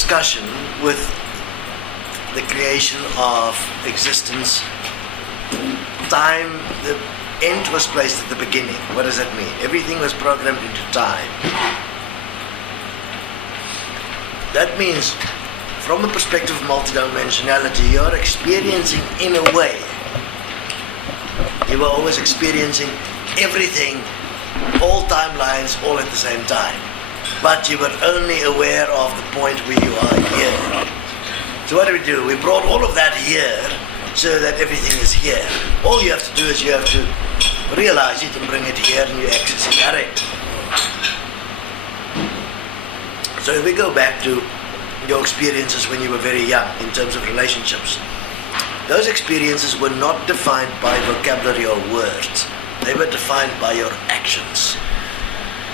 discussion with the creation of existence, time, the end was placed at the beginning. What does that mean? Everything was programmed into time. That means, from a perspective of multidimensionality, you're experiencing in a way. You were always experiencing everything, all timelines, all at the same time. But you were only aware of the point where you are here. So what do? We brought all of that here so that everything is here. All you have to do is you have to realize it and bring it here, and you access it direct. So if we go back to your experiences when you were very young in terms of relationships, those experiences were not defined by vocabulary or words. They were defined by your actions.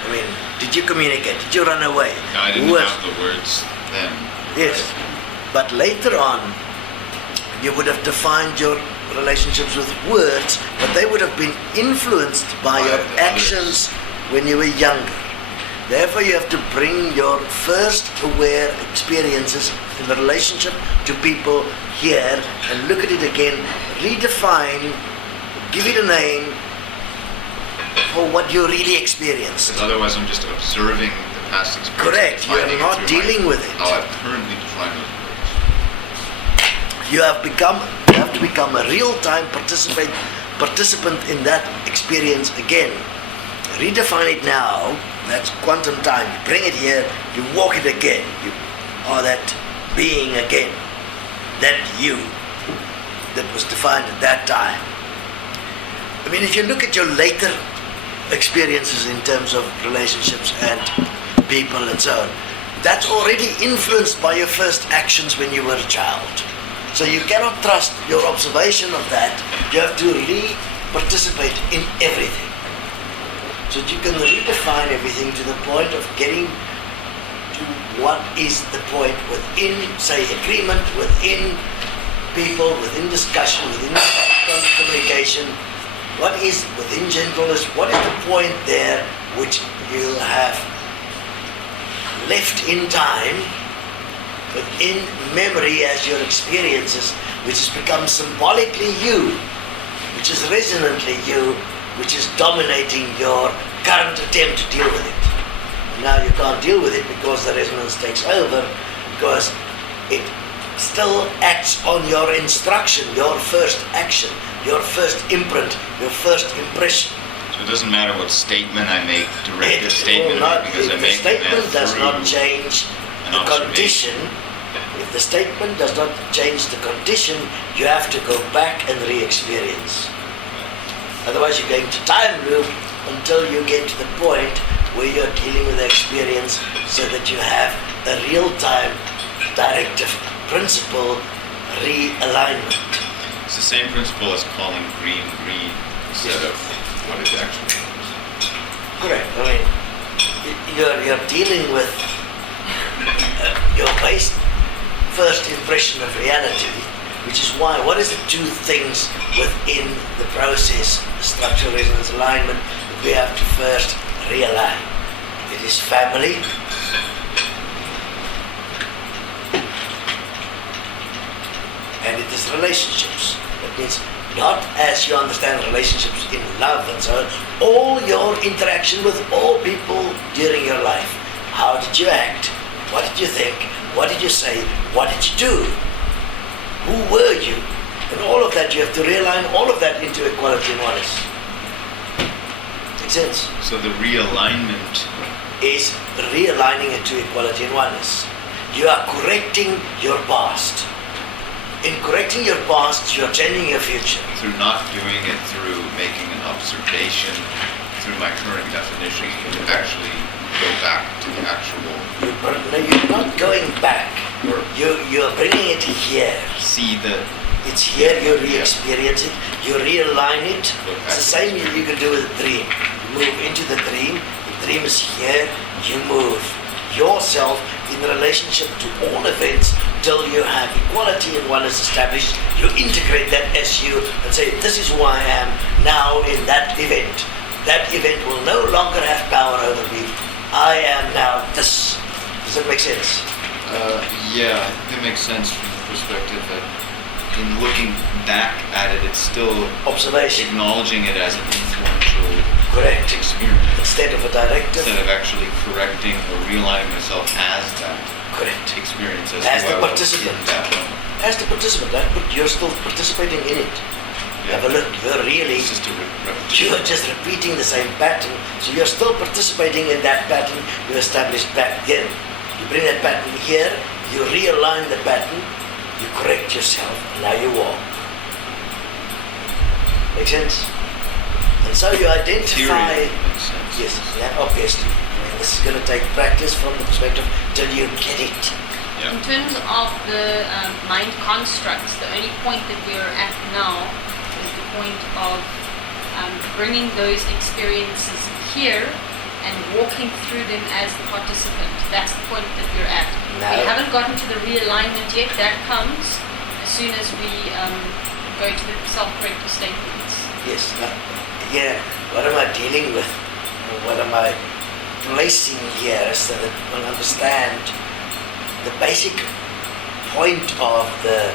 I mean, did you communicate? Did you run away? No, I didn't have the words then. Yes. Right. But later on, you would have defined your relationships with words, but they would have been influenced by your actions when you were younger. Therefore, you have to bring your first aware experiences in the relationship to people here and look at it again, redefine, give it a name for what you really experienced. Because otherwise I'm just observing the past experience. Correct, you are not dealing with it. How I've currently defined those words. You have to become a real-time participant in that experience again. Redefine it now. That's quantum time. You bring it here, you walk it again. You are that being again. That you that was defined at that time. I mean, if you look at your later experiences in terms of relationships and people and so on, that's already influenced by your first actions when you were a child. So you cannot trust your observation of that. You have to participate in everything. So you can redefine everything to the point of getting to what is the point within, say, agreement, within people, within discussion, within communication. What is within gentleness? What is the point there which you have left in time, within memory as your experiences, which has become symbolically you, which is resonantly you, which is dominating your current attempt to deal with it. And now you can't deal with it because the resonance takes over, because it still acts on your instruction, your first action, your first imprint, your first impression. So it doesn't matter what statement I make, directed statement, because I make the statement does not change the condition. If the statement does not change the condition, you have to go back and re-experience. Otherwise you're going to time loop until you get to the point where you're dealing with the experience so that you have a real-time directive principle realignment. It's the same principle as calling green green instead of what it actually means. Correct. I mean, you're dealing with your base first impression of reality, which is why, what is the two things within the process, the structural resonance alignment, that we have to first realign? It is family, and it is relationships. That means not as you understand relationships in love and so on, all your interaction with all people during your life. How did you act? What did you think? What did you say? What did you do? Who were you? And all of that, you have to realign all of that into equality and oneness. Makes sense? So the realignment is realigning it to equality and oneness. You are correcting your past. In correcting your past, you are changing your future. Through not doing it through making an observation through my current definition, to actually go back to the actual. No, you're not going back. You're bringing it here. See the. It's here, you re-experience it, you realign it. It's the same you can do with a dream. You move into the dream is here, you move yourself in relationship to all events till you have equality and oneness established. You integrate that as you and say, this is who I am now in that event. That event will no longer have power over me. I am now this. Does that make sense? Yeah, I think it makes sense from the perspective that in looking back at it, it's still Observation. acknowledging it as an influential Correct. experience. Instead of a directive. Instead of actually correcting or realigning myself as that Correct. experience, As who the I was participant. in that moment. As the participant, but you're still participating in it. Yeah. Have a look. You're really, It's just a repetition. you're just repeating the same pattern. So you're still participating in that pattern you established back then. You bring that pattern here, you realign the pattern, you correct yourself, and now you walk. Make sense? And so you identify. Theory makes sense. Yes, that obviously. I mean, this is going to take practice from the perspective till you get it. Yeah. In terms of the mind constructs, the only point that we're at now is the point of bringing those experiences here and walking through them as the participant. That's the point that we're at. Now- We haven't gotten to the realignment yet. That comes as soon as we go to the self-corrective statements. Yes. Now, yeah. What am I dealing with? What am I placing here so that one understand the basic point of the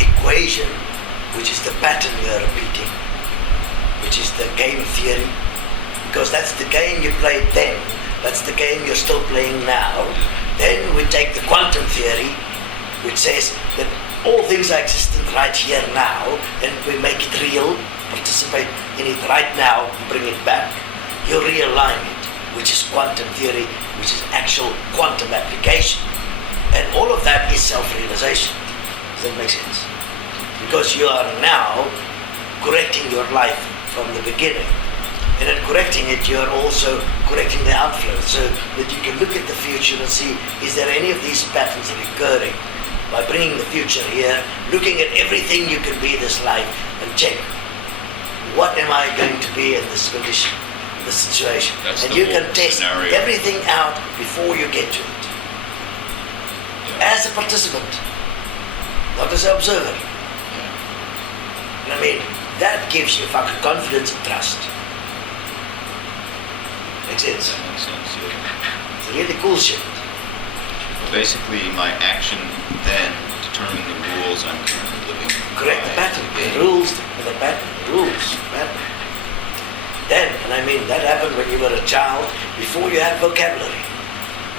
equation, which is the pattern you're repeating, which is the game theory, because that's the game you played then, that's the game you're still playing now. Then we take the quantum theory, which says that all things are existent right here now, and we make it real, participate in it right now, bring it back. You realign it, which is quantum theory, which is actual quantum application. And all of that is self-realization. Does that make sense? Because you are now correcting your life from the beginning. And in correcting it, you are also correcting the outflow, so that you can look at the future and see, is there any of these patterns recurring? By bringing the future here, looking at everything you can be this life, and check, what am I going to be in this condition, this situation? That's and the you whole can test scenario. everything out before you get to it. Yeah. As a participant, not as an observer. And I mean, that gives you fucking confidence and trust. Makes sense? That makes sense, yeah. It's really cool shit. Well, basically, my action then determine the rules I'm currently living Correct the by. pattern, the rules, the pattern, rules, pattern. Then, and I mean, that happened when you were a child, before you had vocabulary.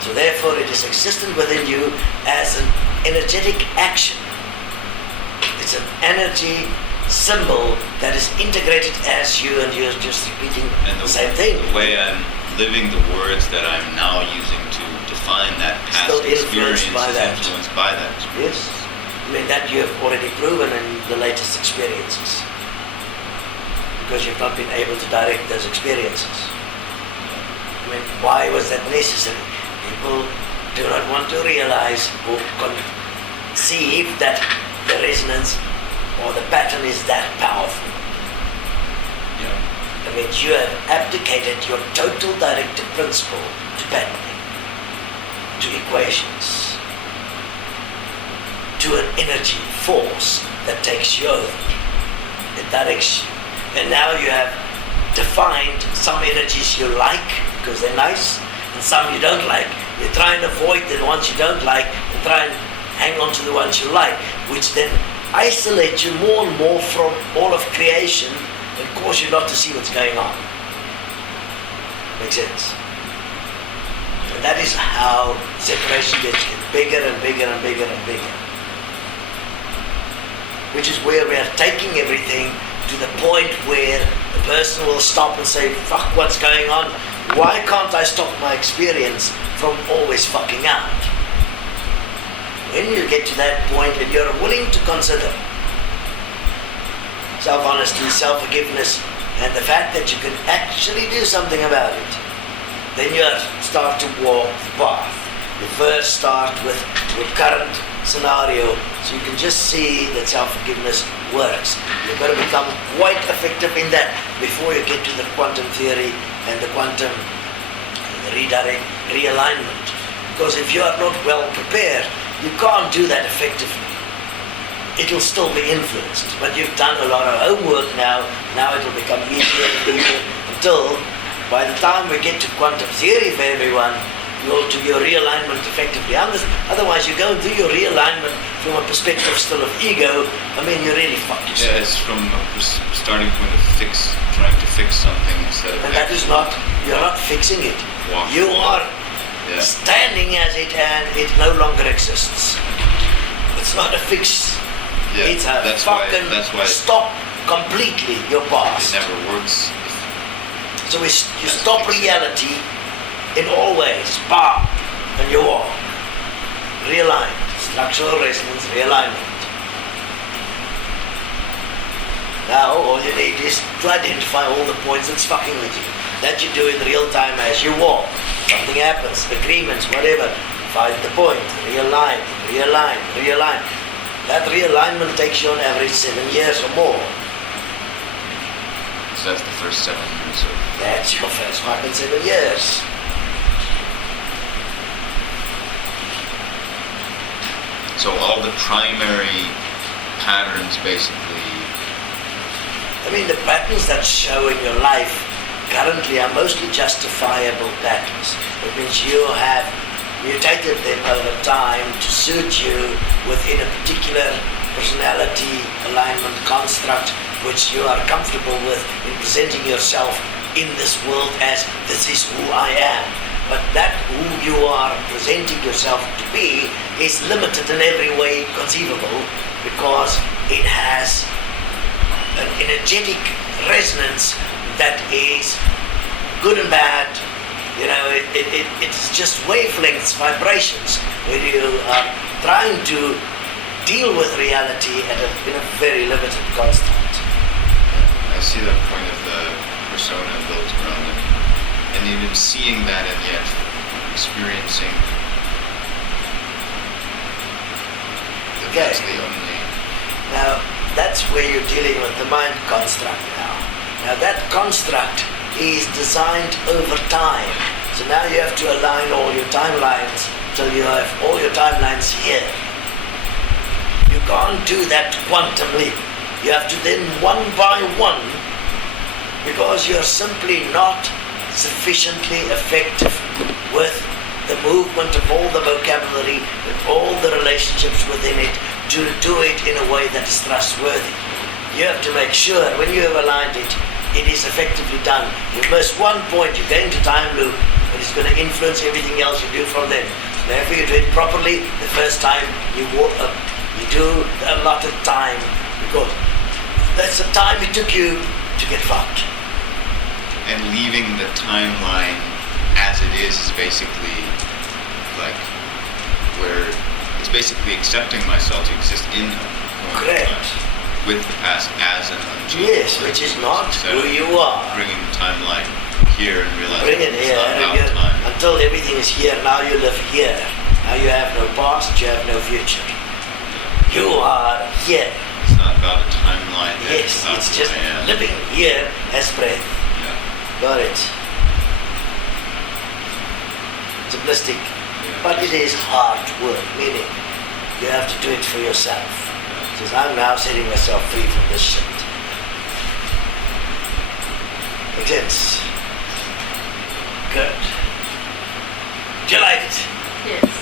So therefore it is existent within you as an energetic action. It's an energy symbol that is integrated as you, and you're just repeating And the same thing. The way I'm living the words that I'm now using to define that past Still experience influenced by is that. influenced by that experience. Yes. I mean, that you have already proven in the latest experiences. Because you've not been able to direct those experiences. I mean, why was that necessary? People do not want to realize or conceive that the resonance or the pattern is that powerful. Yeah. I mean, you have abdicated your total directive principle to patterning, to equations, to an energy force that takes you over, it directs you. And now you have defined some energies you like because they're nice, and some you don't like. You try and avoid the ones you don't like and try and hang on to the ones you like, which then isolate you more and more from all of creation and cause you not to see what's going on. Makes sense? And that is how separation gets bigger and bigger and bigger and bigger. Which is where we are taking everything to the point where the person will stop and say, fuck, what's going on? Why can't I stop my experience from always fucking out? When you get to that point and you're willing to consider self-honesty, self-forgiveness, and the fact that you can actually do something about it, then you start to walk the path. You first start with your current scenario, so you can just see that self-forgiveness works. You've got to become quite effective in that before you get to the quantum theory and the quantum realignment. Because if you are not well prepared, you can't do that effectively. It'll still be influenced, but you've done a lot of homework now it'll become easier and easier until by the time we get to quantum theory for everyone, you will do your realignment effectively. Otherwise, you go and do your realignment from a perspective still of ego. I mean, you really fuck yourself. Yeah, it's from a starting point of trying to fix something instead of. And that is not, you're not fixing it. Walk. You are Yeah. standing as it and it no longer exists. It's not a fix. Yeah, It's a that's fucking why stop completely your it past. never works. So you That's stop fixing. reality in all ways. Bam! And you walk. Realign. Structural resonance, realignment. Now all you need is to identify all the points that's fucking with you. That you do in real time as you walk. Something happens, agreements, whatever. Find the point. Realign, realign, realign. That realignment takes you on average 7 years or more. So that's the first 7 years of. That's your first fucking 7 years. So all the primary patterns basically. I mean, the patterns that show in your life currently are mostly justifiable patterns. It means you have mutated them over time to suit you within a particular personality alignment construct which you are comfortable with in presenting yourself in this world as this is who I am. But that who you are presenting yourself to be is limited in every way conceivable because it has an energetic resonance that is good and bad. You know, it's just wavelengths, vibrations, where you are trying to deal with reality in a very limited construct. I see that point of the persona built around it. And even seeing that and yet experiencing that Okay. that's the only. Now, that's where you're dealing with the mind construct now. Now, that construct is designed over time. So now you have to align all your timelines till you have all your timelines here. You can't do that quantum leap. You have to then one by one, because you're simply not sufficiently effective with the movement of all the vocabulary and all the relationships within it to do it in a way that is trustworthy. You have to make sure when you have aligned it, it is effectively done. You miss one point, you go into time loop, and it's going to influence everything else you do from then. So therefore you do it properly the first time you walk up. You do the allotted time because that's the time it took you to get fucked. And leaving the timeline as it is basically like where it's basically accepting myself to exist in the moment Correct. of time, with the past as an unchangeable. Yes, which is not Instead who of you are. Bringing the timeline here and realizing Bring it it's here not and about time. until everything is here. Now you live here. Now you have no past, you have no future. You are here. It's not about a timeline. Yes, about it's who just I am. living here as breath. Yeah. Got it. Simplistic. But it is hard work, meaning you have to do it for yourself. Says, I'm now setting myself free from this shit. Makes sense? Good. Do you like it? Yes.